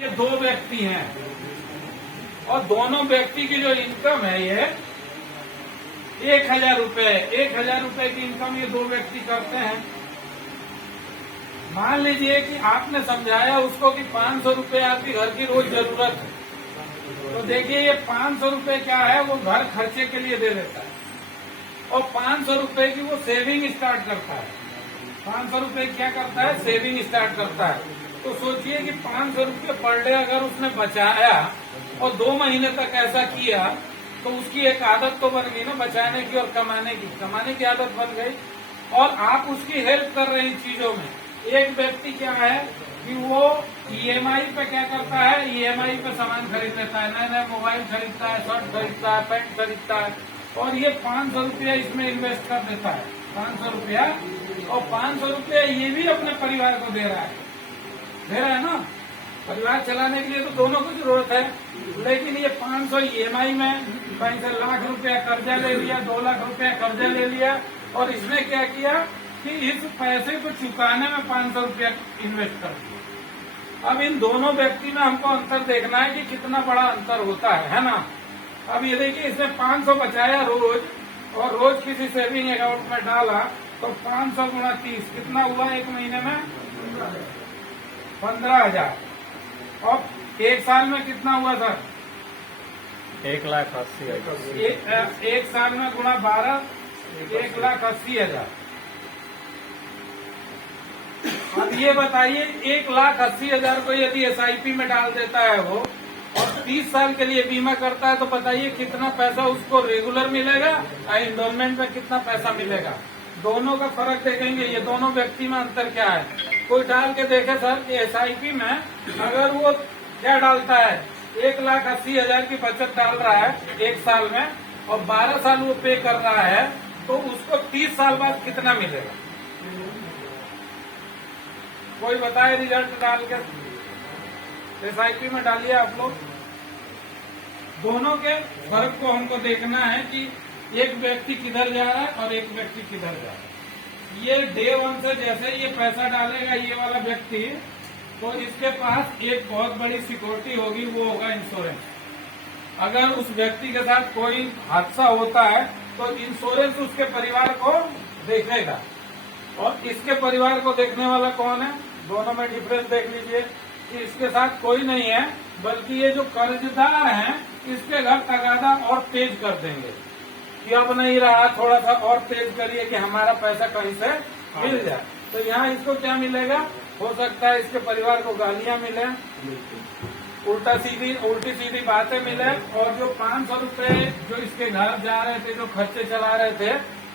ये दो व्यक्ति हैं और दोनों व्यक्ति की जो इनकम है ये 1,000 रुपए 1,000 रुपए की इनकम ये दो व्यक्ति करते हैं। मान लीजिए कि आपने समझाया उसको कि 500 रुपए आपकी घर की रोज जरूरत है, तो देखिए ये 500 रुपए क्या है वो घर खर्चे के लिए दे देता है और 500 रुपए की वो सेविंग स्टार्ट करता है। 500 रुपए क्या करता है, सेविंग स्टार्ट करता है। तो सोचिए कि 500 रुपये पर डे अगर उसने बचाया और 2 महीने तक ऐसा किया तो उसकी एक आदत तो बन गई ना बचाने की और कमाने की आदत बन गई और आप उसकी हेल्प कर रहे हैं चीजों में। एक व्यक्ति क्या है कि वो ईएमआई पे क्या करता है, ईएमआई पे सामान खरीद लेता है, नया मोबाइल खरीदता है, शर्ट खरीदता है, पैंट खरीदता है और ये 500 रुपया इसमें इन्वेस्ट कर देता है। 500 रुपया और 500 रुपया ये भी अपने परिवार को दे रहा है ना। परिवार चलाने के लिए तो दोनों को जरूरत है, लेकिन ये 500 ईएमआई में 5 लाख रुपया कर्जा ले लिया, 2 लाख रुपया कर्जा ले लिया और इसने क्या किया कि इस पैसे को चुकाने में 500 रुपया इन्वेस्ट कर दिया। अब इन दोनों व्यक्ति में हमको अंतर देखना है कि कितना बड़ा अंतर होता है ना। अब ये देखिए इसने 500 बचाया रोज और रोज किसी सेविंग अकाउंट में डाला तो 500 गुणा 30 कितना हुआ एक महीने में 15,000 और एक साल में कितना हुआ सर 1,80,000। एक साल में गुणा 12 1,80,000। अब ये बताइए 1,80,000 को यदि एसआईपी में डाल देता है वो और 30 साल के लिए बीमा करता है तो बताइए कितना पैसा उसको रेगुलर मिलेगा और इंस्टॉलमेंट में कितना पैसा मिलेगा। दोनों का फर्क देखेंगे, ये दोनों व्यक्ति में अंतर क्या है। कोई डाल के देखे सर कि एसआईपी में अगर वो क्या डालता है 1,80,000 की बचत डाल रहा है एक साल में और 12 साल वो पे कर रहा है तो उसको 30 साल बाद कितना मिलेगा। कोई बताए रिजल्ट डाल के एसआईपी में डालिए आप लोग। दोनों के फर्क को हमको देखना है कि एक व्यक्ति किधर जा रहा है और एक व्यक्ति किधर जा रहा है। ये डे 1 से जैसे ये पैसा डालेगा ये वाला व्यक्ति तो इसके पास एक बहुत बड़ी सिक्योरिटी होगी, वो होगा इंश्योरेंस। अगर उस व्यक्ति के साथ कोई हादसा होता है तो इंश्योरेंस उसके परिवार को देखेगा और इसके परिवार को देखने वाला कौन है। दोनों में डिफरेंस देख लीजिए कि इसके साथ कोई नहीं है बल्कि ये जो कर्जदार हैं इसके घर तगादा और तेज कर देंगे कि अब नहीं रहा, थोड़ा सा और तेज करिए कि हमारा पैसा कहीं से मिल जाए। तो यहाँ इसको क्या मिलेगा, हो सकता है इसके परिवार को गालियां मिले, उल्टी सीधी बातें मिले और जो 500 रुपए जो इसके घर जा रहे थे, जो खर्चे चला रहे थे,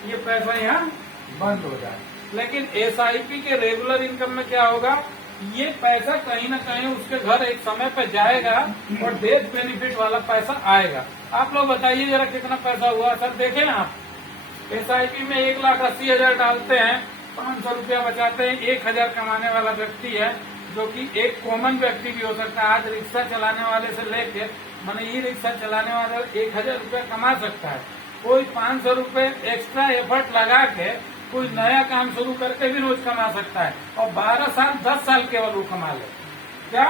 ये पैसा यहाँ बंद हो जाए। लेकिन एसआईपी के रेगुलर इनकम में क्या होगा, ये पैसा कहीं न कहीं उसके घर एक समय पे जाएगा और डेथ बेनिफिट वाला पैसा आएगा। आप लोग बताइए जरा कितना पैसा हुआ सर। देखें आप एसआईपी में 1,80,000 डालते हैं, 500 रुपया बचाते हैं। 1,000 कमाने वाला व्यक्ति है जो कि एक कॉमन व्यक्ति भी हो सकता है। आज रिक्शा चलाने वाले से लेके माने ई रिक्शा चलाने वाला 1,000 रुपया कमा सकता है। कोई 500 रुपये एक्स्ट्रा एफर्ट लगा के कोई नया काम शुरू करके भी रोज कमा सकता है और 12 साल 10 साल केवल वो कमा ले, क्या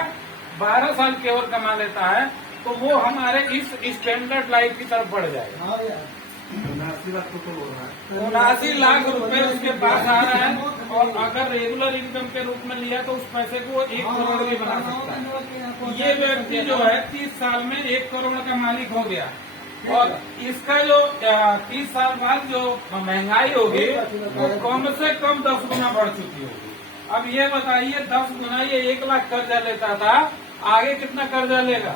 12 साल केवल कमा लेता है तो वो हमारे इस स्टैंडर्ड लाइफ की तरफ बढ़ जाएगा। 79 लाख रुपए उसके पास आ रहा है और अगर रेगुलर इनकम के रूप में लिया तो उस पैसे को 1 करोड़ भी बना सकता है। ये व्यक्ति जो है 30 साल में 1 करोड़ का मालिक हो गया और इसका जो 30 साल बाद जो महंगाई होगी वो कम से कम 10 गुना बढ़ चुकी होगी। अब ये बताइए 10 गुना, ये 1 लाख कर्जा लेता था, आगे कितना कर्जा लेगा,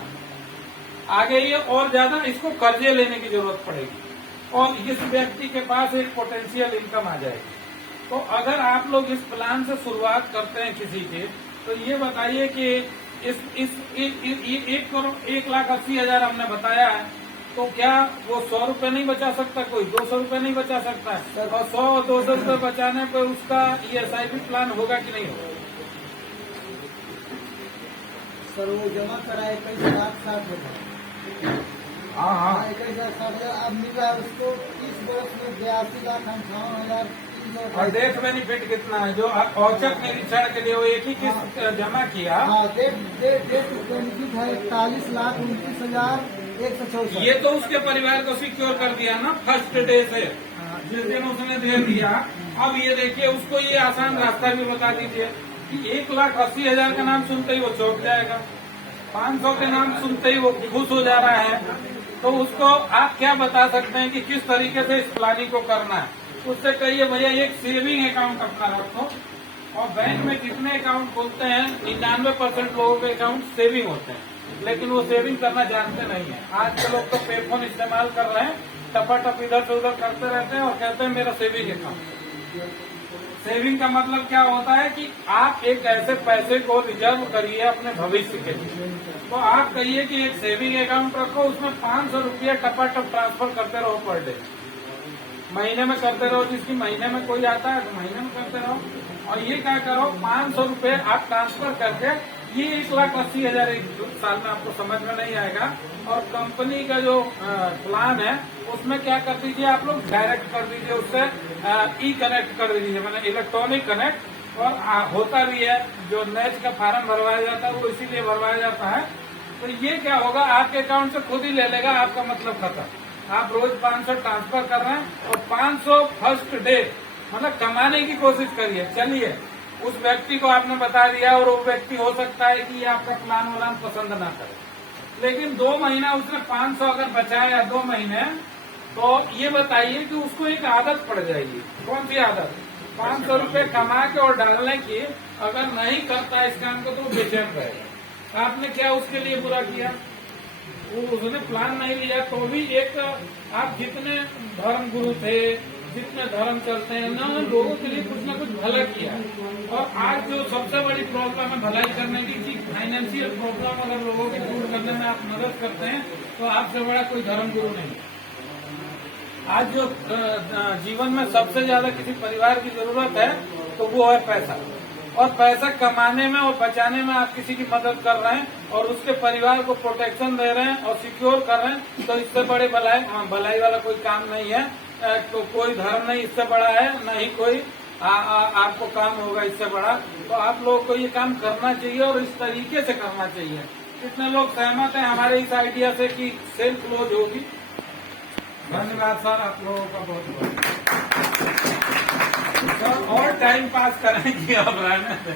आगे ये और ज्यादा इसको कर्जे लेने की जरूरत पड़ेगी और इस व्यक्ति के पास एक पोटेंशियल इनकम आ जाएगी। तो अगर आप लोग इस प्लान से शुरुआत करते हैं किसी के, तो ये बताइए कि इस 1,80,000 हमने बताया है तो क्या वो 100 रुपए नहीं बचा सकता, कोई 200 रुपए नहीं बचा सकता है और 100-200 रुपए बचाने पर उसका ये एसआईपी प्लान होगा कि नहीं होगा। सर वो जमा कराए 21,60,000। हाँ 21,60,000 अब मिला उसको 30 वर्ष में 82,58,000 और डेथ बेनिफिट कितना है? जो औचक निरीक्षण के लिए वो एक ही किस्त जमा किया, हाँ, डेट बेनिफिट है 41,29,164। ये तो उसके परिवार को सिक्योर कर दिया ना फर्स्ट डे से, जिस दिन उसने दे दिया। अब ये देखिए, उसको ये आसान रास्ता भी बता दीजिए कि 1,80,000 का नाम सुनते ही वो चौंक जाएगा, 500 के नाम सुनते ही वो खुश हो जा रहा है। तो उसको आप क्या बता सकते हैं कि किस तरीके से इस प्लानिंग को करना है? उससे कहिए भैया एक सेविंग अकाउंट अपना रखो, और बैंक में जितने अकाउंट खोलते हैं 99% लोगों के अकाउंट सेविंग होते हैं, लेकिन वो सेविंग करना जानते नहीं है। आज के लोग तो पे फोन इस्तेमाल कर रहे हैं, टपाटप इधर से उधर करते रहते हैं और कहते हैं मेरा सेविंग अकाउंट। सेविंग का मतलब क्या होता है कि आप एक ऐसे पैसे को रिजर्व करिए अपने भविष्य के लिए। तो आप कहिए कि एक सेविंग अकाउंट रखो, उसमें 500 रुपया टपाटप ट्रांसफर करते रहो पर डे, महीने में करते रहो। जिसकी महीने में कोई आता है तो महीने में करते रहो। और ये क्या करो, 500 रुपये आप ट्रांसफर करके, ये 1,80,000 एक साल में आपको समझ में नहीं आएगा। और कंपनी का जो प्लान है उसमें क्या कर दीजिए आप लोग, डायरेक्ट कर दीजिए, उससे ई कनेक्ट कर दीजिए, मतलब इलेक्ट्रॉनिक कनेक्ट। और होता भी है, जो नेट का फार्म भरवाया जाता है वो इसीलिए भरवाया जाता है। तो ये क्या होगा, आपके अकाउंट से खुद ही ले लेगा, आपका मतलब खत्म। आप रोज 500 ट्रांसफर कर रहे हैं और 500 फर्स्ट डे, मतलब कमाने की कोशिश करिए। चलिए, उस व्यक्ति को आपने बता दिया और वो व्यक्ति हो सकता है कि आपका प्लान वालान पसंद ना करे, लेकिन 2 महीना उसने 500 अगर बचाया 2 महीने, तो ये बताइए कि उसको एक आदत पड़ जाएगी। कौन सी आदत? 500 रुपये कमा के और डालने की। अगर नहीं करता इस काम को तो वो बेचैन रहेगा। आपने क्या उसके लिए बुरा किया? वो उसने प्लान नहीं लिया तो भी एक, आप जितने धर्म गुरु थे, जितने धर्म चलते हैं ना, लोगों के लिए कुछ न कुछ भला किया। और आज जो सबसे बड़ी प्रॉब्लम है भलाई करने की, कि फाइनेंशियल प्रॉब्लम अगर लोगों की दूर करने में आप मदद करते हैं तो आपसे बड़ा कोई धर्म गुरु नहीं। आज जो जीवन में सबसे ज्यादा किसी परिवार की जरूरत है तो वो है पैसा। और पैसा कमाने में और बचाने में आप किसी की मदद कर रहे हैं और उसके परिवार को प्रोटेक्शन दे रहे हैं और सिक्योर कर रहे हैं, तो इससे बड़े भलाई वाला कोई काम नहीं है। तो कोई धर्म नहीं इससे बड़ा है, न ही कोई आपको काम होगा इससे बड़ा। तो आप लोगों को ये काम करना चाहिए और इस तरीके से करना चाहिए। कितने लोग सहमत हैं हमारे इस आइडिया से कि सेल क्लोज होगी? धन्यवाद सर, आप लोगों का बहुत बहुत। और टाइम पास करेंगे अब रहने से।